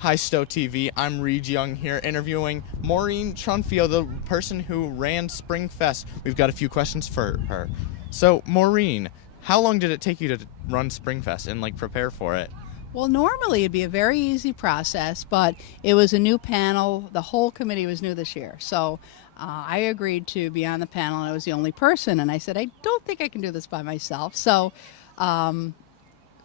Hi, Stow TV. I'm Reid Young here interviewing Maureen Trufio, the person who ran SpringFest. We've got a few questions for her. So, Maureen, how long did it take you to run SpringFest and prepare for it? Well, normally it'd be a very easy process, but it was a new panel. The whole committee was new this year. So I agreed to be on the panel, and I was the only person. And I said, I don't think I can do this by myself. So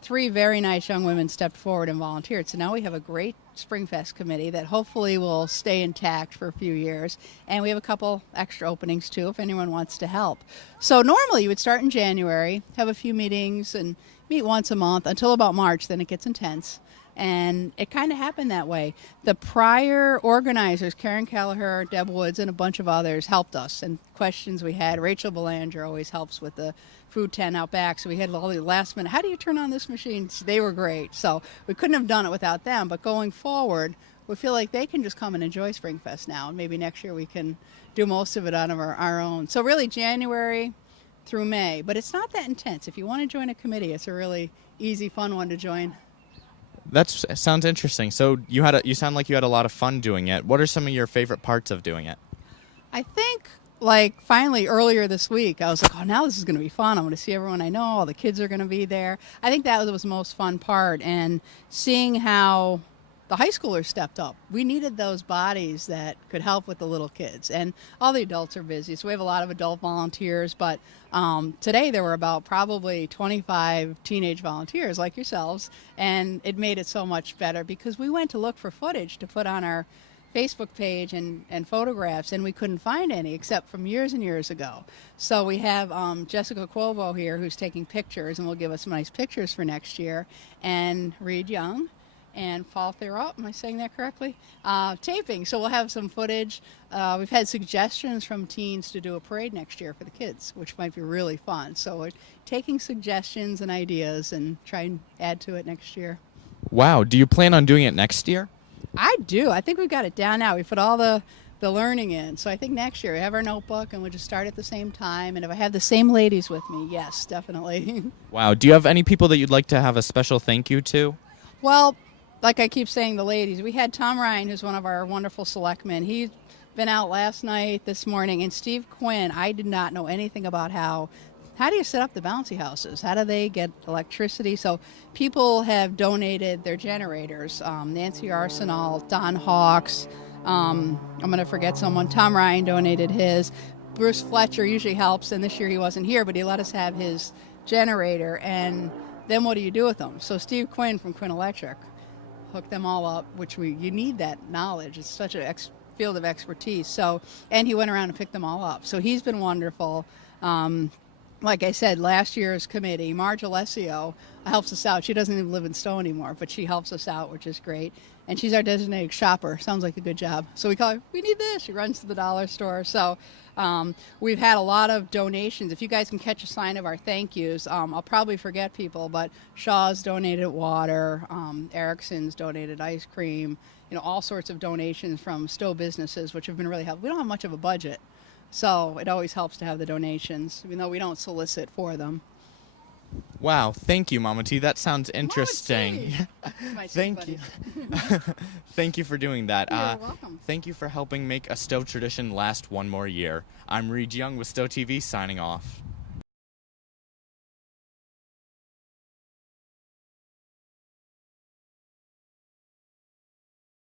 three very nice young women stepped forward and volunteered. So now we have a great SpringFest committee that hopefully will stay intact for a few years. And we have a couple extra openings, too, if anyone wants to help. So normally you would start in January, have a few meetings, and meet once a month until about March. Then it gets intense. And it kind of happened that way. The prior organizers, Karen Kelleher, Deb Woods, and a bunch of others helped us. And questions we had, Rachel Belanger always helps with the food tent out back. So we had all the last minute, how do you turn on this machine? So they were great. So we couldn't have done it without them. But going forward, we feel like they can just come and enjoy SpringFest now. And maybe next year we can do most of it out of our own. So really January through May. But it's not that intense. If you want to join a committee, it's a really easy, fun one to join. That sounds interesting. So you sound like you had a lot of fun doing it. What are some of your favorite parts of doing it? I think, finally earlier this week, I was like, oh, now this is going to be fun. I'm going to see everyone I know. All the kids are going to be there. I think that was the most fun part. And seeing how the high schoolers stepped up. We needed those bodies that could help with the little kids. And all the adults are busy, so we have a lot of adult volunteers. But today there were about probably 25 teenage volunteers like yourselves, and it made it so much better because we went to look for footage to put on our Facebook page and photographs, and we couldn't find any except from years and years ago. So we have Jessica Quovo here who's taking pictures and will give us some nice pictures for next year, and Reid Young and Paul Theriault, am I saying that correctly? Taping. So we'll have some footage. We've had suggestions from teens to do a parade next year for the kids, which might be really fun. So we're taking suggestions and ideas and try and add to it next year. Wow. Do you plan on doing it next year? I do. I think we've got it down now. We put all the learning in. So I think next year we have our notebook and we'll just start at the same time. And if I have the same ladies with me, yes, definitely. Wow. Do you have any people that you'd like to have a special thank you to? Well, like I keep saying, the ladies. We had Tom Ryan, who's one of our wonderful selectmen. He's been out last night, this morning. And Steve Quinn, I did not know anything about how do you set up the bouncy houses? How do they get electricity? So people have donated their generators. Nancy Arsenal, Don Hawks. I'm going to forget someone. Tom Ryan donated his. Bruce Fletcher usually helps, and this year he wasn't here, but he let us have his generator. And then what do you do with them? So Steve Quinn from Quinn Electric hook them all up, which you need that knowledge. It's such a field of expertise. So, and he went around and picked them all up. So he's been wonderful. Like I said, last year's committee, Marge Alessio helps us out. She doesn't even live in Stow anymore, but she helps us out, which is great. And she's our designated shopper. Sounds like a good job. So we call her, we need this. She runs to the dollar store. So we've had a lot of donations. If you guys can catch a sign of our thank yous, I'll probably forget people, but Shaw's donated water, Erickson's donated ice cream, all sorts of donations from Stow businesses, which have been really helpful. We don't have much of a budget, so it always helps to have the donations, even though we don't solicit for them. Wow, thank you, Mama T. That sounds interesting. Thank you. Thank you for doing that. You're welcome. Thank you for helping make a Stow tradition last one more year. I'm Reid Young with Stow TV, signing off.